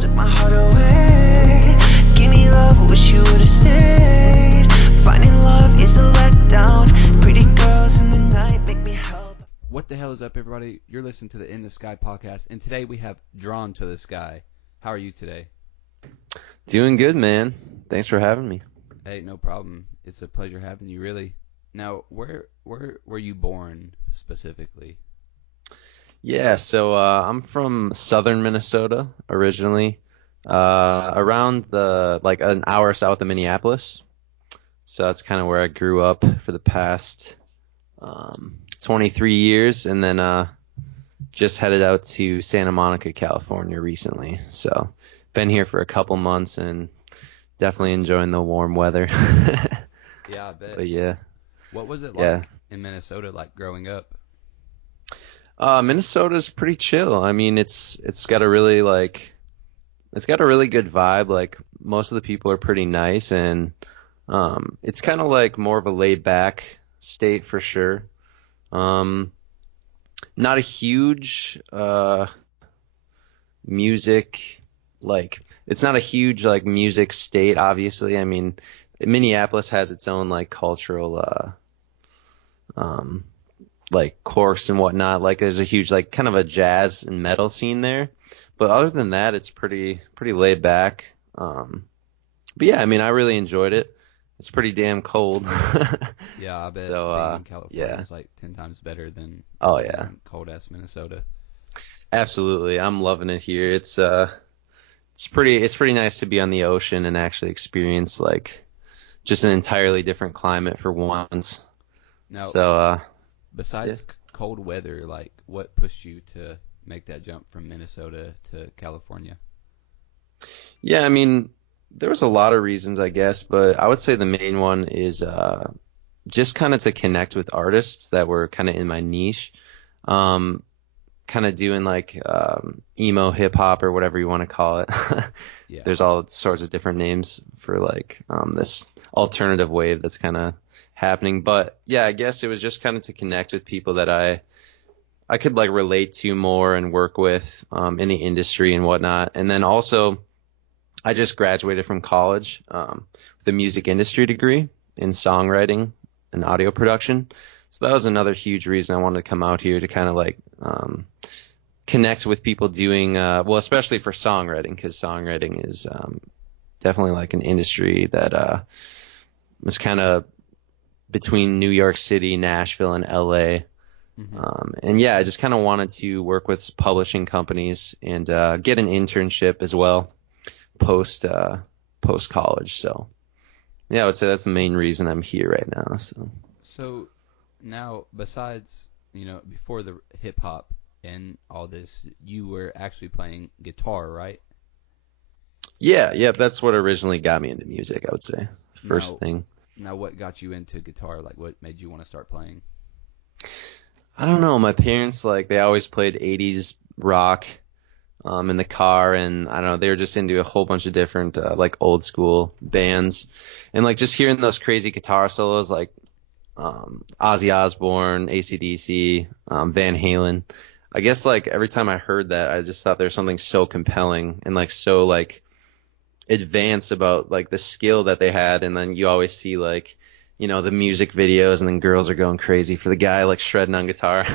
took my heart away. Give me love, wish you would've stayed. Finding love is a letdown. Pretty girls in the night make me help. What the hell is up, everybody? You're listening to the In the Sky podcast, and today we have Drawn to the Sky. How are you today? Doing good, man. Thanks for having me. Hey, no problem. It's a pleasure having you, really. Now, where were you born specifically? Yeah, so I'm from southern Minnesota originally, around an hour south of Minneapolis. So that's kind of where I grew up for the past 23 years, and then just headed out to Santa Monica, California recently. So been here for a couple months and definitely enjoying the warm weather. Yeah, I bet. But yeah. What was it like in Minnesota, like growing up? Minnesota's pretty chill. I mean, it's got a really good vibe. Like most of the people are pretty nice, and it's kind of like more of a laid back state for sure. Not a huge music it's not a huge like music state, obviously. I mean, Minneapolis has its own like cultural like quirks and whatnot. Like there's a huge like kind of a jazz and metal scene there. But other than that, it's pretty laid back. But yeah, I mean, I really enjoyed it. It's pretty damn cold. Yeah, I bet So, being in California yeah. is like 10 times better than Oh yeah, cold-ass Minnesota. absolutely. I'm loving it here. It's pretty nice to be on the ocean and actually experience like just an entirely different climate for once. Now, So besides cold weather, like what pushed you to make that jump from Minnesota to California? yeah, I mean, there was a lot of reasons, I guess, but I would say the main one is just kind of to connect with artists that were kind of in my niche. Kind of doing like emo hip hop or whatever you want to call it. Yeah. There's all sorts of different names for like this alternative wave that's kind of happening. But yeah, I guess it was just kind of to connect with people that I could like relate to more and work with in the industry and whatnot. And then also I just graduated from college with a music industry degree in songwriting and audio production. So that was another huge reason I wanted to come out here to kind of like connect with people doing well, especially for songwriting, because songwriting is definitely like an industry that was kind of between New York City, Nashville, and LA. Mm-hmm. And yeah, I just kind of wanted to work with publishing companies and get an internship as well post college. So yeah, I would say that's the main reason I'm here right now. So now, besides, before the hip hop and all this, you were actually playing guitar, right? Yeah, that's what originally got me into music, I would say. First thing. Now, what got you into guitar? Like, what made you want to start playing? I don't know. My parents, like, they always played 80s rock in the car, and I don't know, they were just into a whole bunch of different, like, old school bands. And, like, just hearing those crazy guitar solos, like, Ozzy Osbourne, AC/DC, Van Halen. I guess like every time I heard that, I just thought there was something so compelling and like so like advanced about like the skill that they had. And then you always see like, the music videos and then girls are going crazy for the guy like shredding on guitar.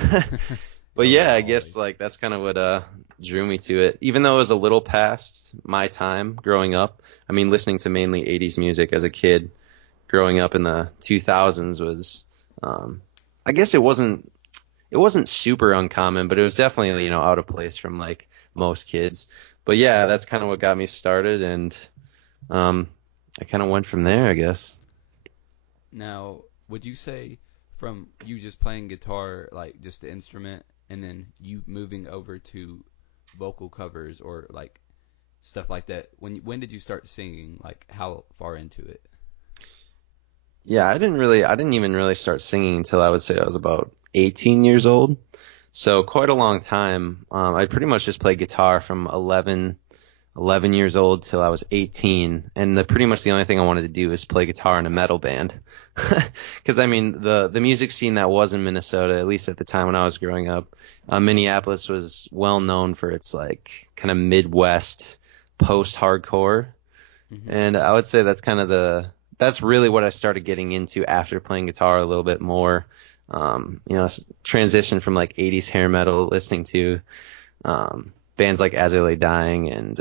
But yeah, I guess like that's kind of what drew me to it. Even though it was a little past my time growing up. I mean, listening to mainly 80s music as a kid. Growing up in the 2000s was, I guess it wasn't super uncommon, but it was definitely, out of place from like most kids. But yeah, that's kind of what got me started, and I kind of went from there, I guess. Now, would you say from you just playing guitar, like just the instrument, and then you moving over to vocal covers or like stuff like that, when did you start singing? Like how far into it? Yeah, I didn't even really start singing until I would say I was about 18 years old. So quite a long time. I pretty much just played guitar from 11 years old till I was 18. And pretty much the only thing I wanted to do was play guitar in a metal band. Because, I mean, the music scene that was in Minnesota, at least at the time when I was growing up, Minneapolis was well known for its, like, kind of Midwest, post-hardcore. Mhm. And I would say that's really what I started getting into after playing guitar a little bit more. Transition from like 80s hair metal, listening to bands like As I Lay Dying and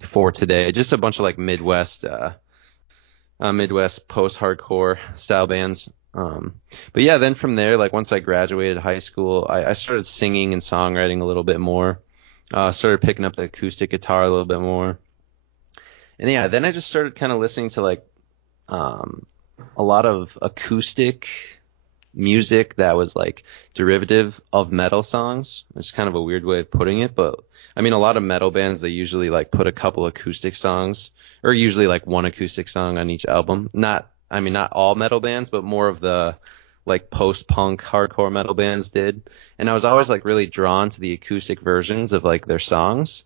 For Today, just a bunch of like Midwest post-hardcore style bands. But yeah, then from there, like once I graduated high school, I started singing and songwriting a little bit more. Started picking up the acoustic guitar a little bit more. And yeah, then I just started kind of listening to like a lot of acoustic music that was like derivative of metal songs. It's kind of a weird way of putting it, but I mean, a lot of metal bands, they usually like put a couple acoustic songs, or usually like one acoustic song on each album. Not all metal bands, but more of the like post-punk hardcore metal bands did. And I was always like really drawn to the acoustic versions of like their songs.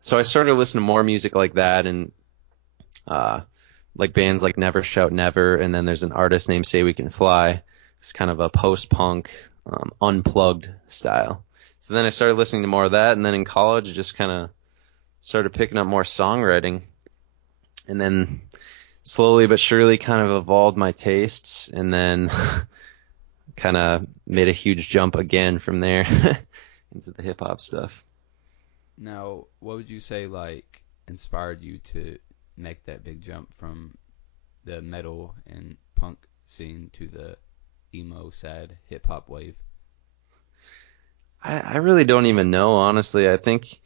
So I started listening to more music like that, and like bands like Never Shout Never, and then there's an artist named Say We Can Fly. It's kind of a post-punk, unplugged style. So then I started listening to more of that, and then in college just kind of started picking up more songwriting, and then slowly but surely kind of evolved my tastes, and then kind of made a huge jump again from there into the hip-hop stuff. Now, what would you say like inspired you to make that big jump from the metal and punk scene to the emo, sad hip hop wave? I really don't even know, honestly. I think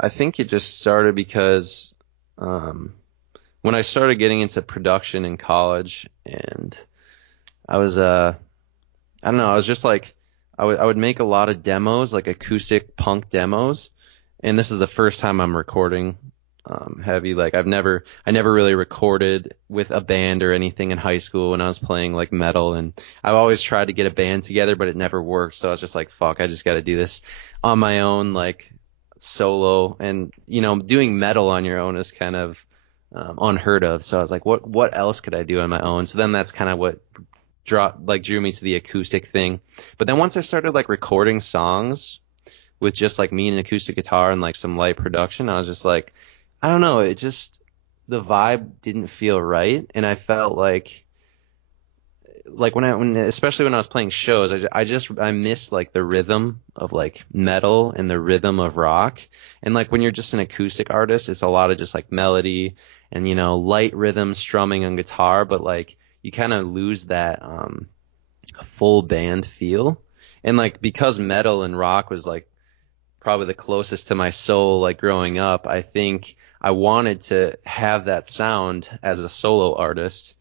it just started because when I started getting into production in college, and I was I don't know, I was just like I would make a lot of demos, like acoustic punk demos, and this is the first time I'm recording heavy. Like I never really recorded with a band or anything in high school when I was playing like metal, and I've always tried to get a band together, but it never worked. So I was just like, fuck, I just got to do this on my own, like solo. And doing metal on your own is kind of unheard of. So I was like, what else could I do on my own? So then that's kind of what drew me to the acoustic thing. But then once I started like recording songs with just like me and an acoustic guitar and like some light production, I was just like, I don't know, the vibe didn't feel right, and I felt like especially when I was playing shows, I missed like the rhythm of like metal and the rhythm of rock. And like when you're just an acoustic artist, it's a lot of just like melody and light rhythm strumming on guitar, but like you kind of lose that full band feel. And like because metal and rock was like probably the closest to my soul like growing up, I think I wanted to have that sound as a solo artist,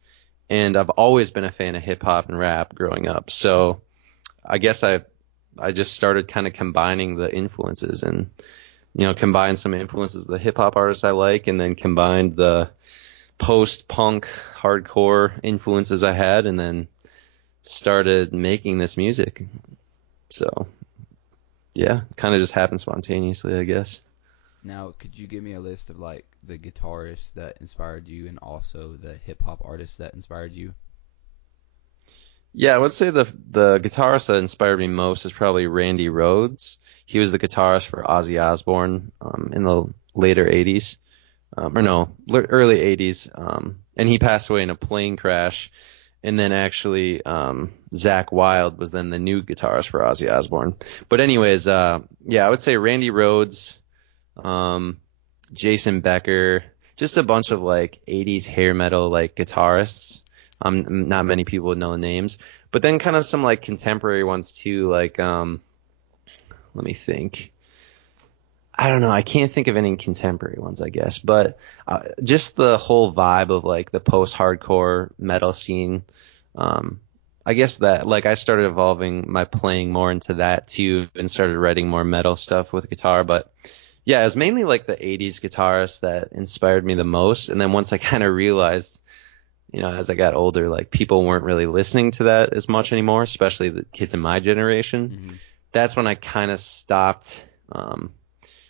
and I've always been a fan of hip hop and rap growing up. So I guess I just started kind of combining the influences, and combined some influences of the hip hop artists I like, and then combined the post-punk hardcore influences I had, and then started making this music. So yeah, kind of just happened spontaneously, I guess. Now, could you give me a list of like the guitarists that inspired you and also the hip hop artists that inspired you? Yeah, I would say the guitarist that inspired me most is probably Randy Rhoads. He was the guitarist for Ozzy Osbourne in the later 80s, early 80s, and he passed away in a plane crash. And then actually, Zakk Wylde was then the new guitarist for Ozzy Osbourne. But anyways, yeah, I would say Randy Rhoads, Jason Becker, just a bunch of like 80s hair metal like guitarists. Not many people would know the names, but then kind of some like contemporary ones too. Like, let me think. I don't know. I can't think of any contemporary ones, I guess, but just the whole vibe of like the post-hardcore metal scene. I guess that like I started evolving my playing more into that too, and started writing more metal stuff with guitar. But yeah, it was mainly like the 80s guitarists that inspired me the most. And then once I kind of realized, as I got older, like people weren't really listening to that as much anymore, especially the kids in my generation. Mm-hmm. That's when I kind of stopped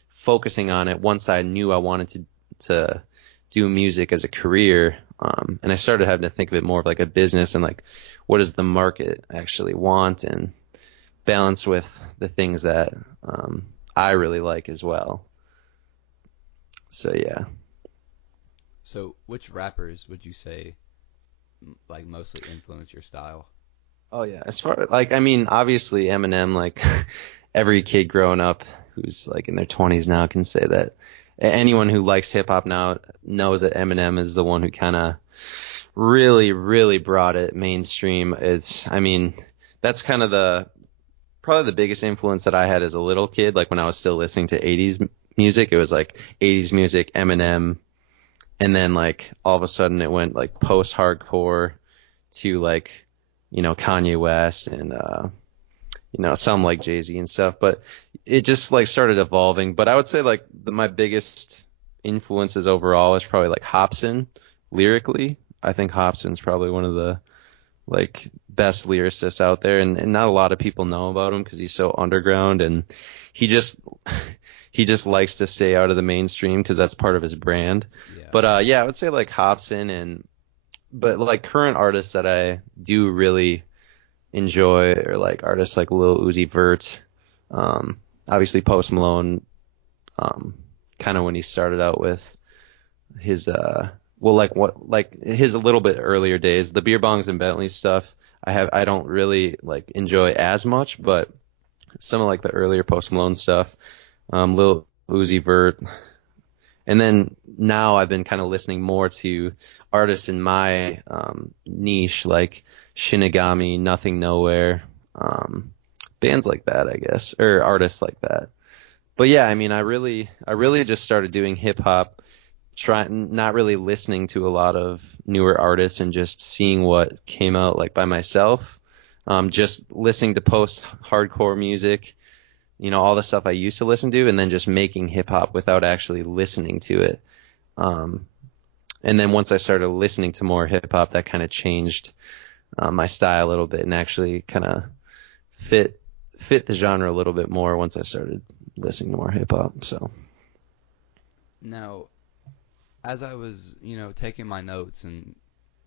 focusing on it once I knew I wanted to do music as a career. And I started having to think of it more of like a business, and like what does the market actually want, and balance with the things that I really like as well. So yeah. So, which rappers would you say like mostly influence your style? Oh yeah. As far like I mean, obviously Eminem, like every kid growing up who's like in their 20s now can say that. Anyone who likes hip hop now knows that Eminem is the one who kind of really brought it mainstream. It's I mean, that's kind of the probably the biggest influence that I had as a little kid, like when I was still listening to 80s music. It was like 80s music, Eminem, and then like all of a sudden it went like post-hardcore to like, Kanye West and some like Jay-Z and stuff, but it just like started evolving. But I would say like my biggest influences overall is probably like Hobson lyrically. I think Hobson's probably one of the like best lyricists out there, and not a lot of people know about him because he's so underground, and he just he just likes to stay out of the mainstream because that's part of his brand. Yeah. But yeah, I would say like Hobson but like current artists that I do really enjoy are like artists like Lil Uzi Vert, obviously Post Malone, kind of when he started out with his like his a little bit earlier days, the Beer Bongs and Bentley stuff. I don't really like enjoy as much, but some of like the earlier Post Malone stuff, Lil Uzi Vert, and then now I've been kind of listening more to artists in my niche like Shinigami, Nothing Nowhere, bands like that, I guess, or artists like that. But yeah, I mean, I really just started doing hip hop, trying not really listening to a lot of newer artists and just seeing what came out like by myself. Just listening to post-hardcore music, all the stuff I used to listen to, and then just making hip hop without actually listening to it. And then once I started listening to more hip hop, that kind of changed my style a little bit and actually kind of fit the genre a little bit more once I started listening to more hip hop. So Now, as I was, taking my notes and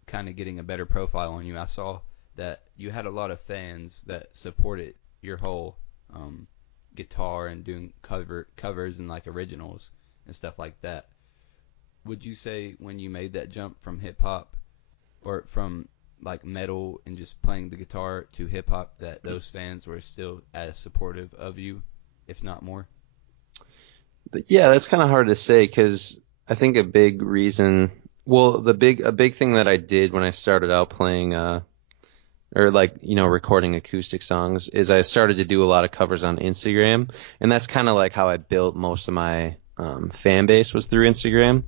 kind of getting a better profile on you, I saw that you had a lot of fans that supported your whole guitar and doing covers and like originals and stuff like that. Would you say when you made that jump from hip hop or from like metal and just playing the guitar to hip hop that those fans were still as supportive of you, if not more? But yeah, that's kind of hard to say because I think a big reason, well, a big thing that I did when I started out playing, or like, recording acoustic songs is I started to do a lot of covers on Instagram. And that's kind of like how I built most of my, fan base was through Instagram.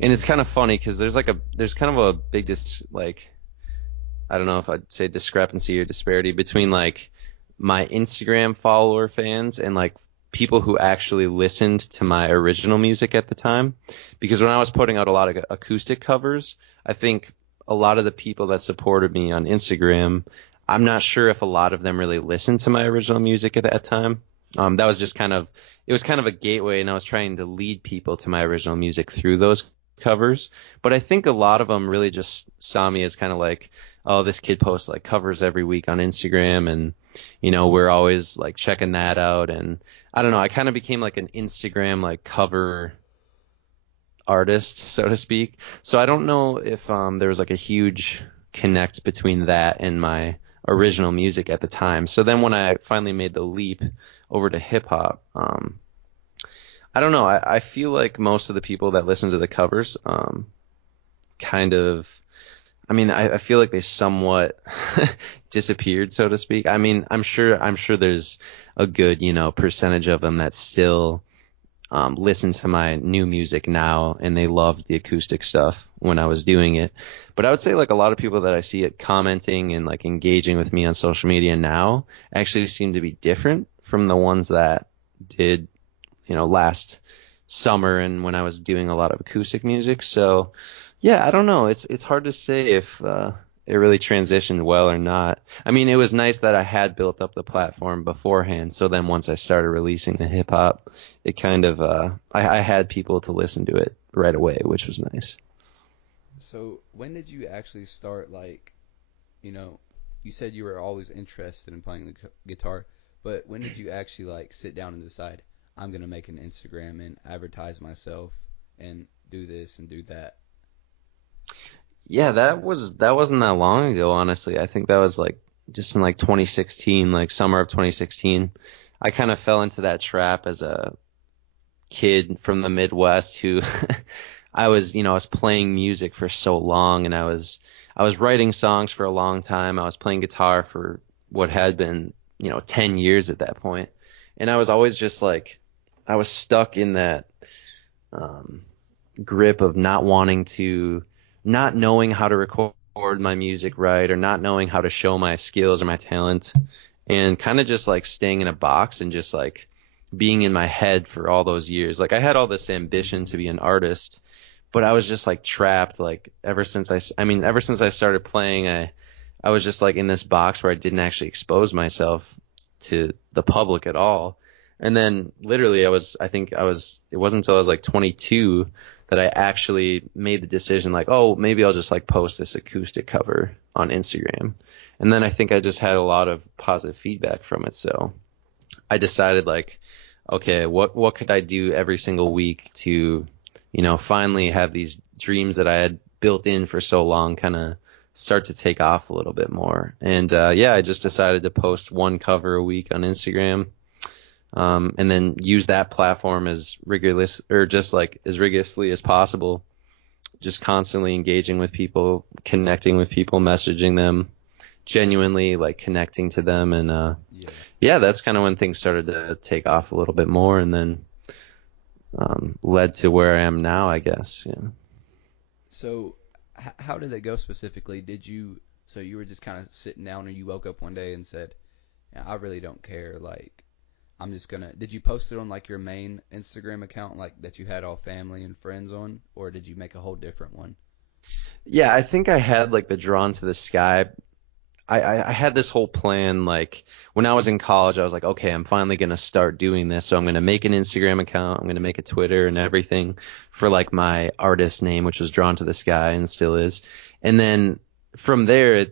And it's kind of funny because there's kind of a big, I don't know if I'd say discrepancy or disparity between like my Instagram follower fans and like people who actually listened to my original music at the time. Because when I was putting out a lot of acoustic covers, I think a lot of the people that supported me on Instagram, I'm not sure if a lot of them really listened to my original music at that time. That was just it was kind of a gateway, and I was trying to lead people to my original music through those covers. But I think a lot of them really just saw me as kind of like, oh, this kid posts like covers every week on Instagram, and we're always like checking that out. And I don't know, I kind of became like an Instagram like cover artist, so to speak. So I don't know if there was like a huge connect between that and my original music at the time. So then when I finally made the leap over to hip hop, I don't know. I feel like most of the people that listen to the covers, kind of, I mean, I feel like they somewhat disappeared, so to speak. I mean, I'm sure there's a good, percentage of them that still listen to my new music now, and they loved the acoustic stuff when I was doing it. But I would say like a lot of people that I see it commenting and like engaging with me on social media now actually seem to be different from the ones that did, last summer and when I was doing a lot of acoustic music. So yeah, I don't know. It's hard to say if it really transitioned well or not. I mean, it was nice that I had built up the platform beforehand. So then once I started releasing the hip hop, it kind of I had people to listen to it right away, which was nice. So when did you actually start like, you said you were always interested in playing the guitar, but when did you actually like sit down and decide I'm gonna make an Instagram and advertise myself and do this and do that? Yeah, that wasn't that long ago, honestly. I think that was like just in like 2016, like summer of 2016. I kind of fell into that trap as a kid from the Midwest who I was playing music for so long, and I was writing songs for a long time. I was playing guitar for what had been, 10 years at that point. And I was always just like I was stuck in that um grip of not knowing how to record my music right, or not knowing how to show my skills or my talent, and kind of just like staying in a box and just like being in my head for all those years. Like I had all this ambition to be an artist, but I was just like trapped. Like ever since I started playing, I was just like in this box where I didn't actually expose myself to the public at all. And then literally it wasn't until I was like 22 that I actually made the decision, like, oh, maybe I'll just like post this acoustic cover on Instagram. And then I think I just had a lot of positive feedback from it. So I decided, like, okay, what could I do every single week to, finally have these dreams that I had built in for so long kind of start to take off a little bit more. And I just decided to post one cover a week on Instagram. And then use that platform as rigorously as possible, just constantly engaging with people, connecting with people, messaging them, genuinely like connecting to them. And that's kind of when things started to take off a little bit more, and then led to where I am now, I guess. Yeah. So how did it go specifically? So you were just kind of sitting down, and you woke up one day and said, yeah, I really don't care, like, did you post it on like your main Instagram account, like that you had all family and friends on, or did you make a whole different one? Yeah, I think I had like the Drawn to the Sky. I had this whole plan, like when I was in college. I was like, okay, I'm finally going to start doing this. So I'm going to make an Instagram account. I'm going to make a Twitter and everything for like my artist name, which was Drawn to the Sky and still is. And then from there,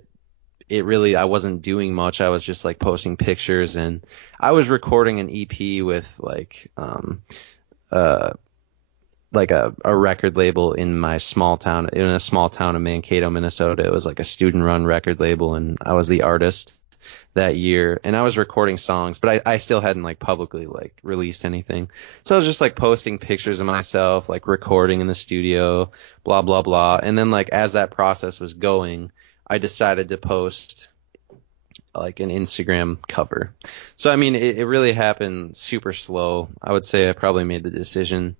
it really, I wasn't doing much. I was just like posting pictures, and I was recording an EP with like a record label in a small town of Mankato, Minnesota. It was like a student run record label, and I was the artist that year, and I was recording songs, but I still hadn't like publicly like released anything. So I was just like posting pictures of myself, like recording in the studio, blah, blah, blah. And then like as that process was going, I decided to post like an Instagram cover. So, I mean, it really happened super slow. I would say I probably made the decision.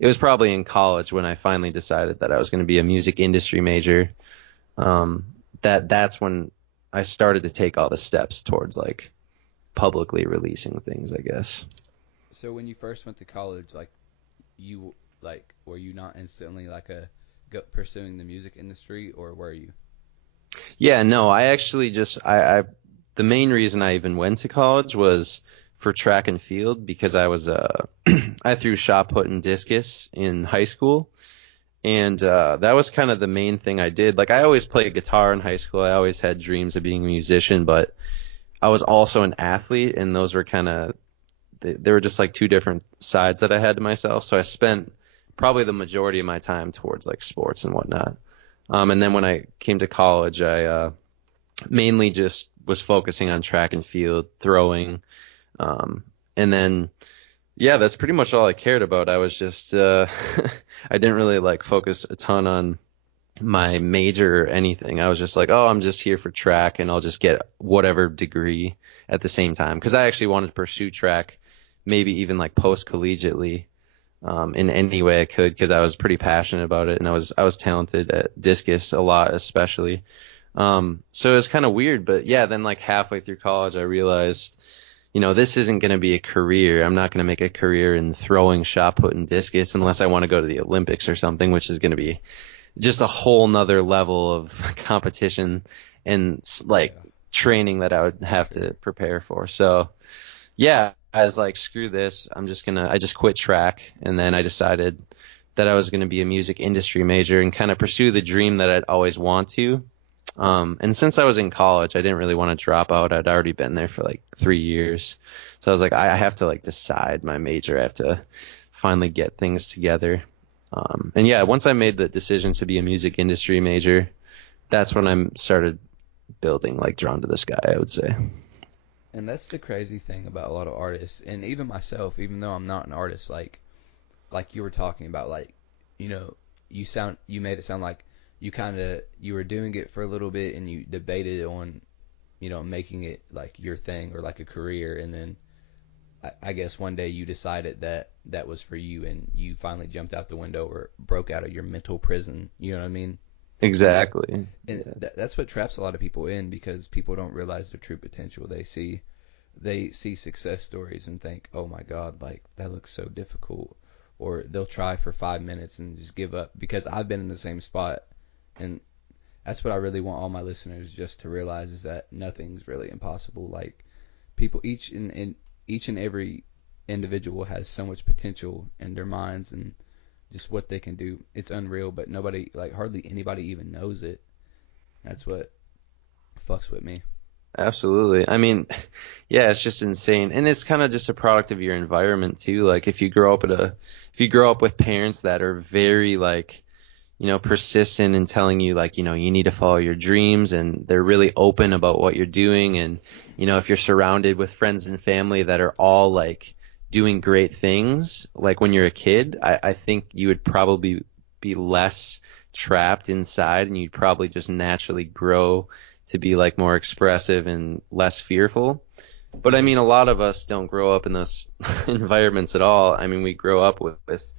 It was probably in college when I finally decided that I was going to be a music industry major. That's when I started to take all the steps towards like publicly releasing things, I guess. So when you first went to college, were you not instantly like pursuing the music industry, or were you? Yeah, no, I actually the main reason I even went to college was for track and field, because I was I threw shot put and discus in high school, and that was kind of the main thing I did. Like I always played guitar in high school. I always had dreams of being a musician, but I was also an athlete, and those were they were just like two different sides that I had to myself. So I spent probably the majority of my time towards like sports and whatnot. And then when I came to college, I mainly just was focusing on track and field, throwing. And then, yeah, that's pretty much all I cared about. I was just, I didn't really like focus a ton on my major or anything. I was just like, oh, I'm just here for track, and I'll just get whatever degree at the same time. Because I actually wanted to pursue track, maybe even like post-collegiately. In any way I could, because I was pretty passionate about it, and I was talented at discus a lot, especially. So it was kind of weird, but yeah, then like halfway through college, I realized, this isn't going to be a career. I'm not going to make a career in throwing shot put and discus unless I want to go to the Olympics or something, which is going to be just a whole nother level of competition and like training that I would have to prepare for. So yeah, I was like, screw this. I just quit track. And then I decided that I was going to be a music industry major and kind of pursue the dream that I'd always want to. And since I was in college, I didn't really want to drop out. I'd already been there for like 3 years. So I was like, I have to like decide my major. I have to finally get things together. And yeah, once I made the decision to be a music industry major, that's when I started building like Drawn to the Sky, I would say. And that's the crazy thing about a lot of artists, and even myself, even though I'm not an artist, like you were talking about, like, you know, you made it sound like you were doing it for a little bit and you debated on, you know, making it like your thing or like a career, and then I guess one day you decided that that was for you and you finally jumped out the window or broke out of your mental prison. You know what I mean? Exactly. And that's what traps a lot of people in, because people don't realize their true potential. They see success stories and think, oh my God, like that looks so difficult, or they'll try for 5 minutes and just give up. Because I've been in the same spot, and that's what I really want all my listeners just to realize, is that nothing's really impossible. Like people, each and every individual has so much potential in their minds and just what they can do. It's unreal, but nobody, like hardly anybody even knows it. That's what fucks with me. Absolutely. I mean, yeah, it's just insane. And it's kind of just a product of your environment too. Like if you grow up with parents that are very like, you know, persistent in telling you like, you know, you need to follow your dreams, and they're really open about what you're doing. And, you know, if you're surrounded with friends and family that are all like doing great things, like when you're a kid, I think you would probably be less trapped inside, and you'd probably just naturally grow to be like more expressive and less fearful. But I mean, a lot of us don't grow up in those environments at all. I mean, we grow up with,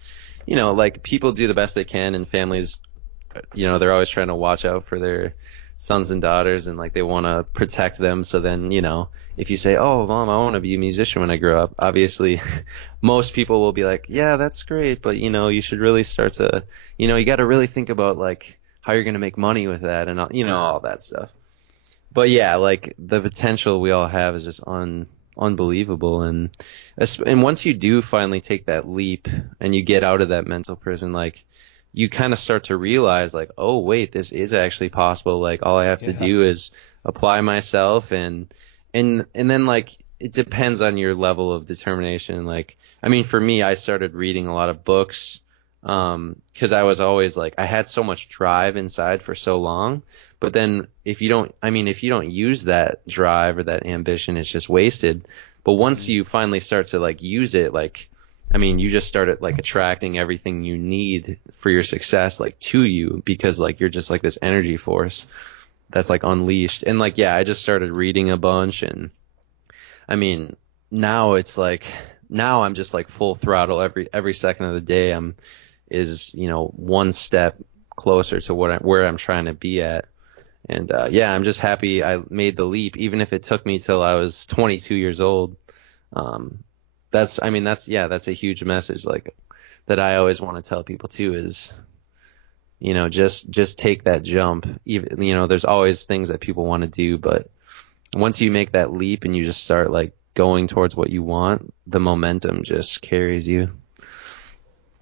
you know, like people do the best they can, and families, you know, they're always trying to watch out for their sons and daughters, and like they want to protect them. So then, you know, if you say, oh, Mom, I want to be a musician when I grow up, obviously most people will be like, yeah, that's great, but you know, you should really start to, you know, you got to really think about like how you're going to make money with that, and you know, all that stuff. But yeah, like the potential we all have is just unbelievable. And once you do finally take that leap and you get out of that mental prison, like you kind of start to realize like, oh wait, this is actually possible. Like all I have to do is apply myself, and then like it depends on your level of determination. Like, I mean, for me, I started reading a lot of books, 'cause I was always like, I had so much drive inside for so long. But then if you don't use that drive or that ambition, it's just wasted. But once you finally start to like use it, like, I mean, you just started like attracting everything you need for your success, like to you, because like you're just like this energy force that's like unleashed. And like, yeah, I just started reading a bunch, and I mean, now I'm just like full throttle every second of the day. You know, one step closer to where I'm trying to be at. And yeah, I'm just happy I made the leap, even if it took me till I was 22 years old. That's a huge message, like that I always want to tell people too, is, you know, just take that jump. Even, you know, there's always things that people want to do, but once you make that leap and you just start like going towards what you want, the momentum just carries you.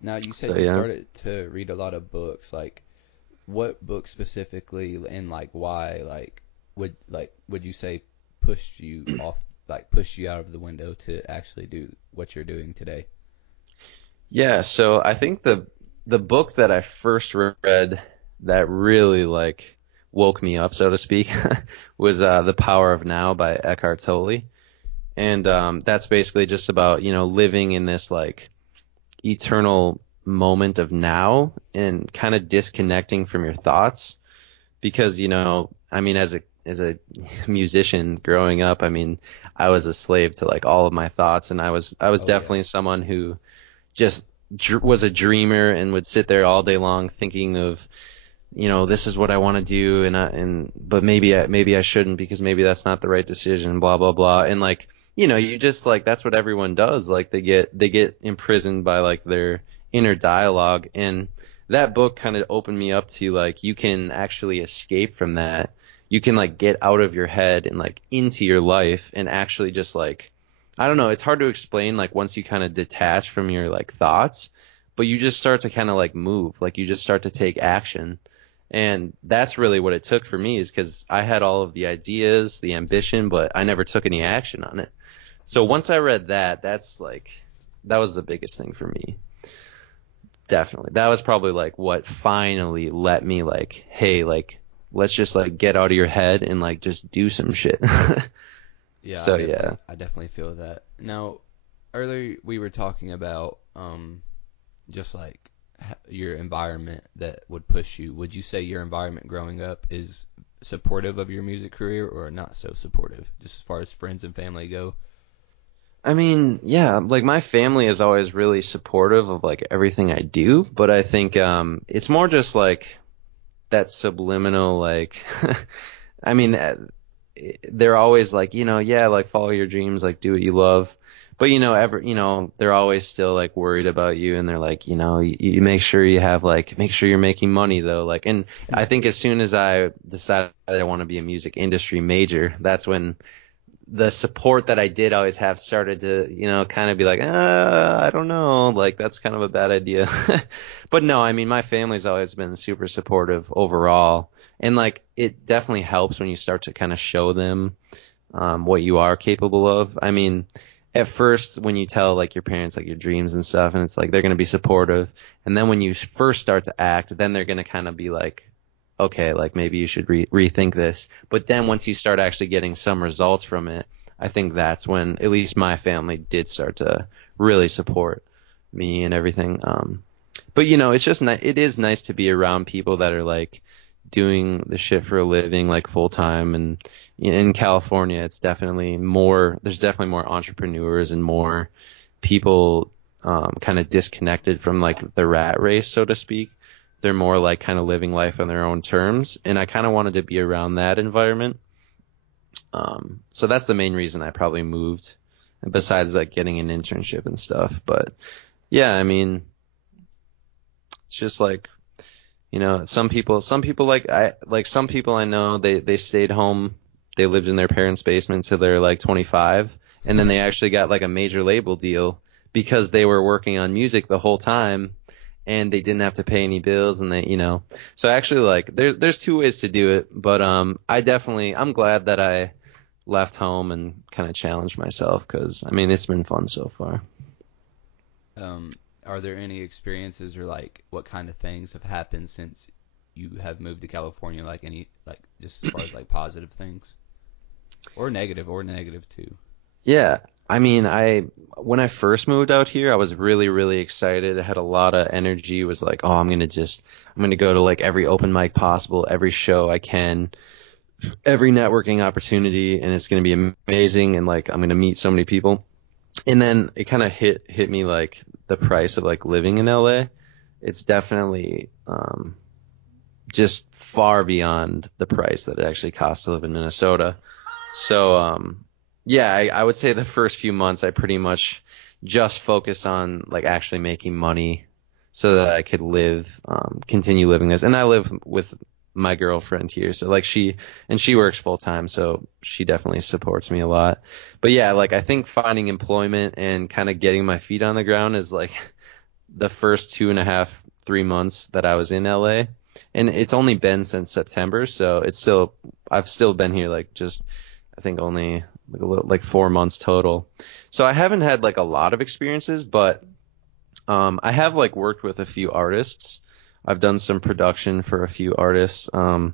Now, you said you started to read a lot of books. Like, what book specifically, and like why, would you say pushed you out of the window to actually do what you're doing today? Yeah, so I think the book that I first read that really like woke me up, so to speak, was The Power of Now by Eckhart Tolle. And that's basically just about, you know, living in this like eternal moment of now and kind of disconnecting from your thoughts. Because, you know, I mean, as a musician growing up, I mean, I was a slave to like all of my thoughts, and I was definitely someone who just was a dreamer and would sit there all day long thinking of, you know, this is what I want to do, but maybe I shouldn't, because maybe that's not the right decision, blah blah blah. And like, you know, you just like, that's what everyone does. Like they get imprisoned by like their inner dialogue. And that book kind of opened me up to like, you can actually escape from that. You can like get out of your head and like into your life and actually just like, I don't know, it's hard to explain, like once you kind of detach from your like thoughts, but you just start to kind of like move, like you just start to take action. And that's really what it took for me, is because I had all of the ideas, the ambition, but I never took any action on it. So once I read that was the biggest thing for me. Definitely. That was probably like what finally let me like, hey, like let's just like get out of your head and like just do some shit. Yeah, So yeah. I definitely feel that. Now, earlier we were talking about just like your environment that would push you. Would you say your environment growing up is supportive of your music career or not so supportive, just as far as friends and family go? I mean, yeah, like my family is always really supportive of like everything I do, but I think it's more just like that subliminal like I mean they're always like, yeah, like follow your dreams, like do what you love. But they're always still like worried about you and they're like, you make sure you have like make sure you're making money though. Like and I think as soon as I decided I want to be a music industry major, that's when the support that I did always have started to, kind of be like, I don't know, like that's kind of a bad idea. But no, I mean, my family's always been super supportive overall. And like, it definitely helps when you start to kind of show them, what you are capable of. I mean, at first when you tell like your parents like your dreams and stuff and it's like they're going to be supportive. And then when you first start to act, then they're going to kind of be like, okay, like maybe you should rethink this. But then once you start actually getting some results from it, I think that's when at least my family did start to really support me and everything. But it's just it is nice to be around people that are like doing the shit for a living, like full time. And in California, there's definitely more entrepreneurs and more people kind of disconnected from like the rat race, so to speak. They're more like kind of living life on their own terms. And I kind of wanted to be around that environment. So that's the main reason I probably moved, besides like getting an internship and stuff. But yeah, I mean, it's just like, some people some people I know, they stayed home. They lived in their parents' basement till they're like 25. And then they actually got like a major label deal because they were working on music the whole time. And they didn't have to pay any bills and so actually like there's two ways to do it. But I'm glad that I left home and kind of challenged myself because I mean, it's been fun so far. Are there any experiences or like what kind of things have happened since you have moved to California? Like any, like just as far as like positive things or negative too? Yeah. I mean, when I first moved out here, I was really, really excited. I had a lot of energy. It was like, oh, I'm going to go to like every open mic possible, every show I can, every networking opportunity, and it's going to be amazing. And like, I'm going to meet so many people. And then it kind of hit me like the price of like living in LA. It's definitely, just far beyond the price that it actually costs to live in Minnesota. So, yeah, I would say the first few months I pretty much just focused on like actually making money so that I could continue living this. And I live with my girlfriend here, so like she works full time, so she definitely supports me a lot. But yeah, like I think finding employment and kind of getting my feet on the ground is like the first 2.5, 3 months that I was in LA. And it's only been since September, so I've still been here like just I think only like 4 months total. So I haven't had like a lot of experiences, but I have like worked with a few artists. I've done some production for a few artists. Kind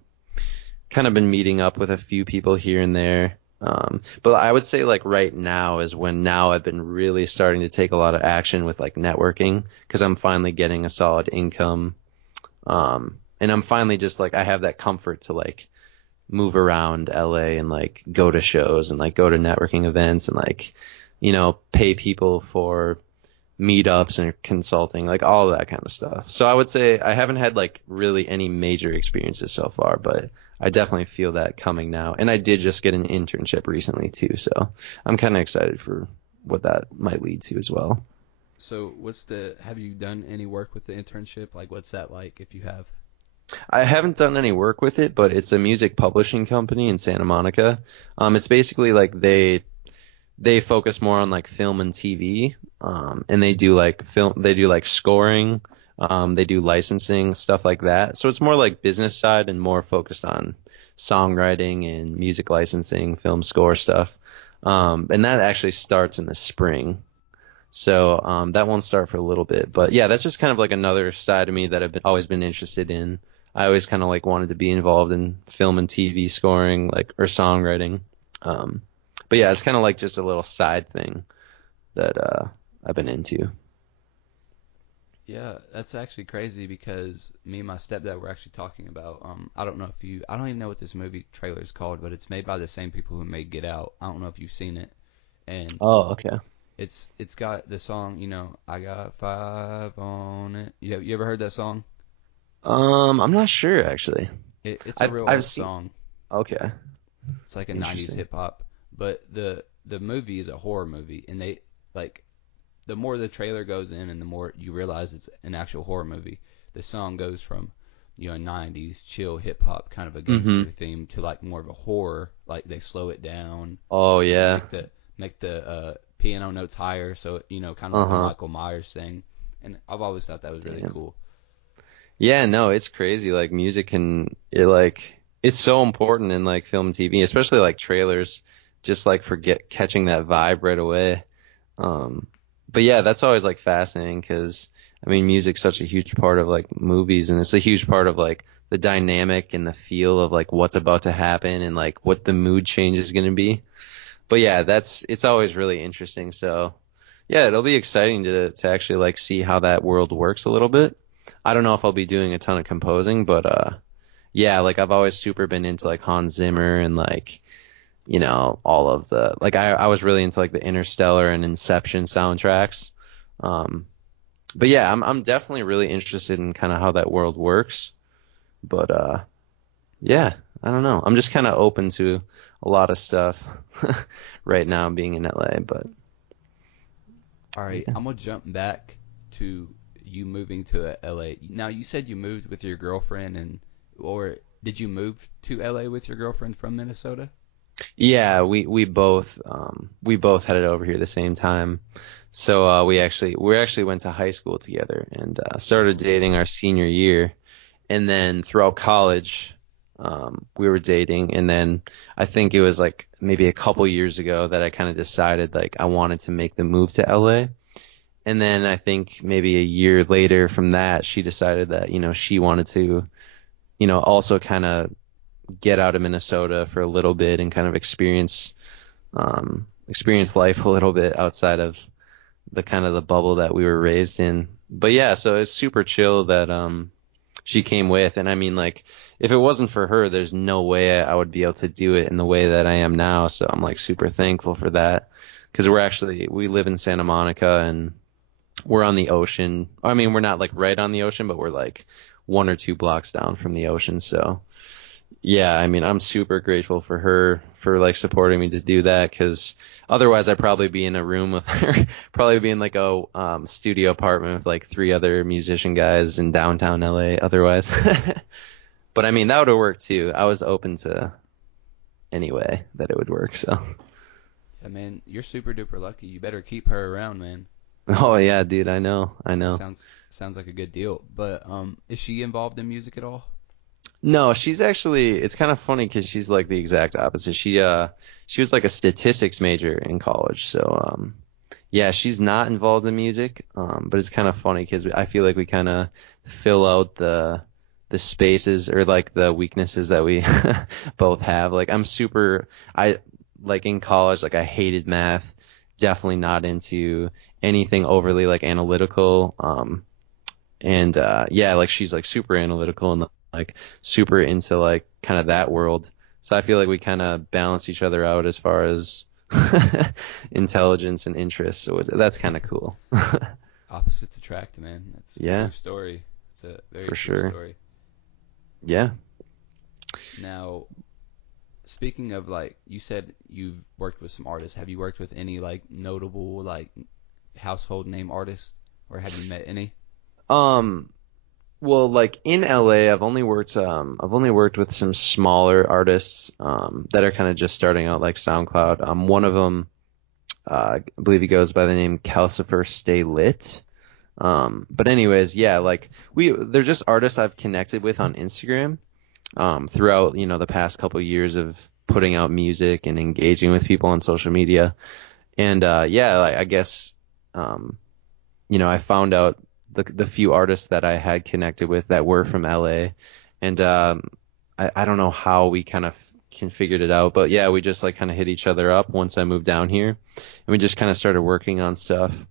of been meeting up with a few people here and there. But I would say like right now is when now I've been really starting to take a lot of action with like networking because I'm finally getting a solid income. And I'm finally just like I have that comfort to like move around LA and like go to shows and like go to networking events and like, pay people for meetups and consulting, like all of that kind of stuff. So I would say I haven't had like really any major experiences so far, but I definitely feel that coming now. And I did just get an internship recently too. So I'm kind of excited for what that might lead to as well. So have you done any work with the internship? Like what's that like if you have? I haven't done any work with it, but it's a music publishing company in Santa Monica. It's basically like they focus more on like film and TV, and they do like scoring, they do licensing, stuff like that. So it's more like business side and more focused on songwriting and music licensing, film score stuff. And that actually starts in the spring. So that won't start for a little bit. But yeah, that's just kind of like another side of me that always been interested in. I always kind of like wanted to be involved in film and TV scoring, like, or songwriting. But yeah, it's kind of like just a little side thing that I've been into. Yeah, that's actually crazy because me and my stepdad were actually talking about. I don't know if you. I don't even know what this movie trailer is called, but it's made by the same people who made Get Out. I don't know if you've seen it, and Oh, okay. it's got the song. I got five on it. You ever heard that song? I'm not sure actually. It's a real I've old seen. song. Okay, It's like a '90s interesting. hip hop, but the movie is a horror movie, and they like the more the trailer goes in, and the more you realize it's an actual horror movie. The song goes from '90s chill hip hop kind of a Mm-hmm. gangster theme to like more of a horror. Like they slow it down, Oh yeah. make the piano notes higher, so kind of like a Uh-huh. Michael Myers thing. And I've always thought that was really Damn. cool. Yeah, no, it's crazy. Like music it's so important in like film and TV, especially like trailers, just like catching that vibe right away. Um, but yeah, that's always like fascinating because I mean, music's such a huge part of like movies, and it's a huge part of like the dynamic and the feel of like what's about to happen and like what the mood change is going to be. But yeah, it's always really interesting. So yeah, it'll be exciting to actually like see how that world works a little bit. I don't know if I'll be doing a ton of composing, but yeah, like I've always super been into like Hans Zimmer and like all of the like I was really into like the Interstellar and Inception soundtracks. Um, but yeah, I'm definitely really interested in kind of how that world works. But yeah, I don't know. I'm just kind of open to a lot of stuff right now being in LA, but All right, yeah. I'm gonna jump back to you moving to LA. Now you said you moved with your girlfriend, or did you move to LA with your girlfriend from Minnesota? Yeah, we both headed over here at the same time. So we actually went to high school together and started dating our senior year, and then throughout college, we were dating, and then I think it was like maybe a couple years ago that I kind of decided like I wanted to make the move to LA. And then I think maybe a year later from that, she decided that, she wanted to, also kind of get out of Minnesota for a little bit and kind of experience life a little bit outside of the kind of the bubble that we were raised in. But yeah, so it's super chill that she came with, and I mean like if it wasn't for her, there's no way I would be able to do it in the way that I am now. So I'm like super thankful for that because we live in Santa Monica and we're on the ocean. I mean, we're not like right on the ocean, but we're like 1 or 2 blocks down from the ocean. So yeah, I mean, I'm super grateful for her for like supporting me to do that because otherwise I'd probably be in a room with her, probably be in like a studio apartment with like 3 other musician guys in downtown LA otherwise. But I mean, that would have worked too. I was open to any way that it would work. So, Yeah, man, you're super duper lucky. You better keep her around, man. oh yeah, dude, I know, I know. Sounds like a good deal. But is she involved in music at all? No, it's kind of funny because she's like the exact opposite. She was like a statistics major in college. So, yeah, she's not involved in music. But it's kind of funny because I feel like we kind of fill out the spaces or like the weaknesses that we both have. Like I like in college, like I hated math, definitely not into anything overly like analytical. And yeah, like she's like super analytical and like super into like kind of that world. So I feel like we kind of balance each other out as far as intelligence and interest. So that's kind of cool. Opposites attract, man. That's a Yeah, true story. It's a very for true sure. story. Yeah. Now, speaking of like, you said you've worked with some artists. Have you worked with any like notable like household name artists, or have you met any? Um, well, like in LA, I've only worked with some smaller artists that are kind of just starting out, like SoundCloud. One of them, I believe he goes by the name Calcifer Stay Lit. But anyways, yeah, like they're just artists I've connected with on Instagram throughout, the past couple years of putting out music and engaging with people on social media. And yeah, like, I guess I found out the few artists that I had connected with that were from LA, and I don't know how we kind of figured it out, but yeah, we just like kind of hit each other up once I moved down here, and we just kind of started working on stuff.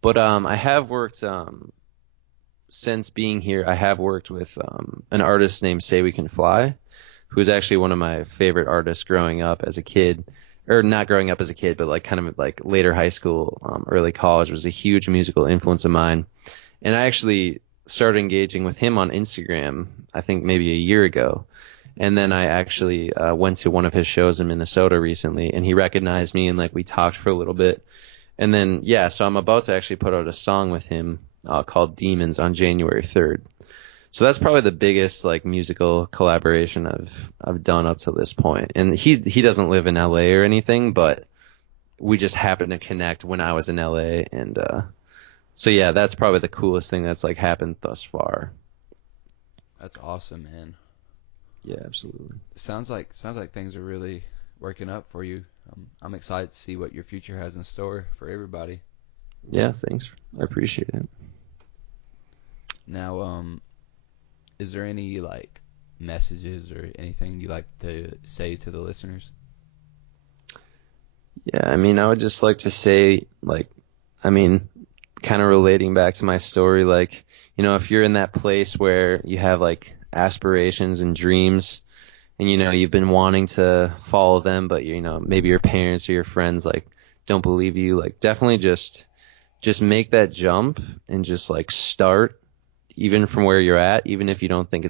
But I have worked since being here. I have worked with an artist named Say We Can Fly, who is actually one of my favorite artists growing up as a kid, or not growing up as a kid, but like kind of like later high school, early college, was a huge musical influence of mine. And I actually started engaging with him on Instagram, I think maybe a year ago. And then I actually went to one of his shows in Minnesota recently, and he recognized me, and like we talked for a little bit. And then, yeah, so I'm about to actually put out a song with him called Demons on January 3rd. So that's probably the biggest like musical collaboration I've done up to this point. And he doesn't live in LA or anything, but we just happened to connect when I was in LA, and so yeah, that's probably the coolest thing that's like happened thus far. That's awesome, man. Yeah, absolutely. Sounds like things are really working up for you. I'm excited to see what your future has in store for everybody. Yeah, thanks. I appreciate it. Now, is there any like messages or anything you like to say to the listeners? Yeah, I mean, I would just like to say, like, I mean, kind of relating back to my story, like, if you're in that place where you have like aspirations and dreams, and you've been wanting to follow them, but maybe your parents or your friends like don't believe you, like definitely just make that jump and just like start, even from where you're at, even if you don't think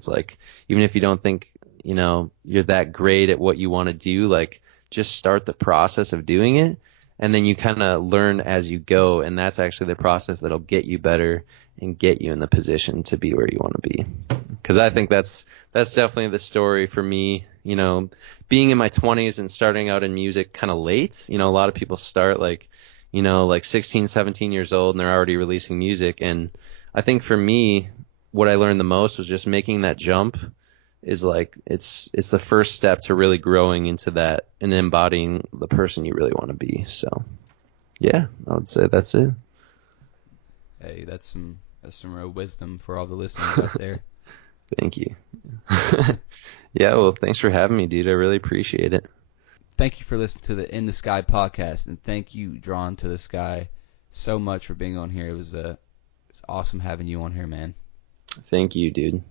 you're that great at what you want to do, like just start the process of doing it, and then you kind of learn as you go, and that's actually the process that'll get you better and get you in the position to be where you want to be. Because I think that's definitely the story for me. Being in my 20s and starting out in music kind of late. A lot of people start like 16, 17 years old, and they're already releasing music. And I think for me, what I learned the most was just making that jump is like it's the first step to really growing into that and embodying the person you really want to be. So yeah, I would say that's it. Hey, that's some real wisdom for all the listeners out there. Thank you. Yeah, well, thanks for having me, dude. I really appreciate it. Thank you for listening to the In the Sky podcast, and thank you, Drawn to the Sky, so much for being on here. It was awesome having you on here, man. Thank you, dude.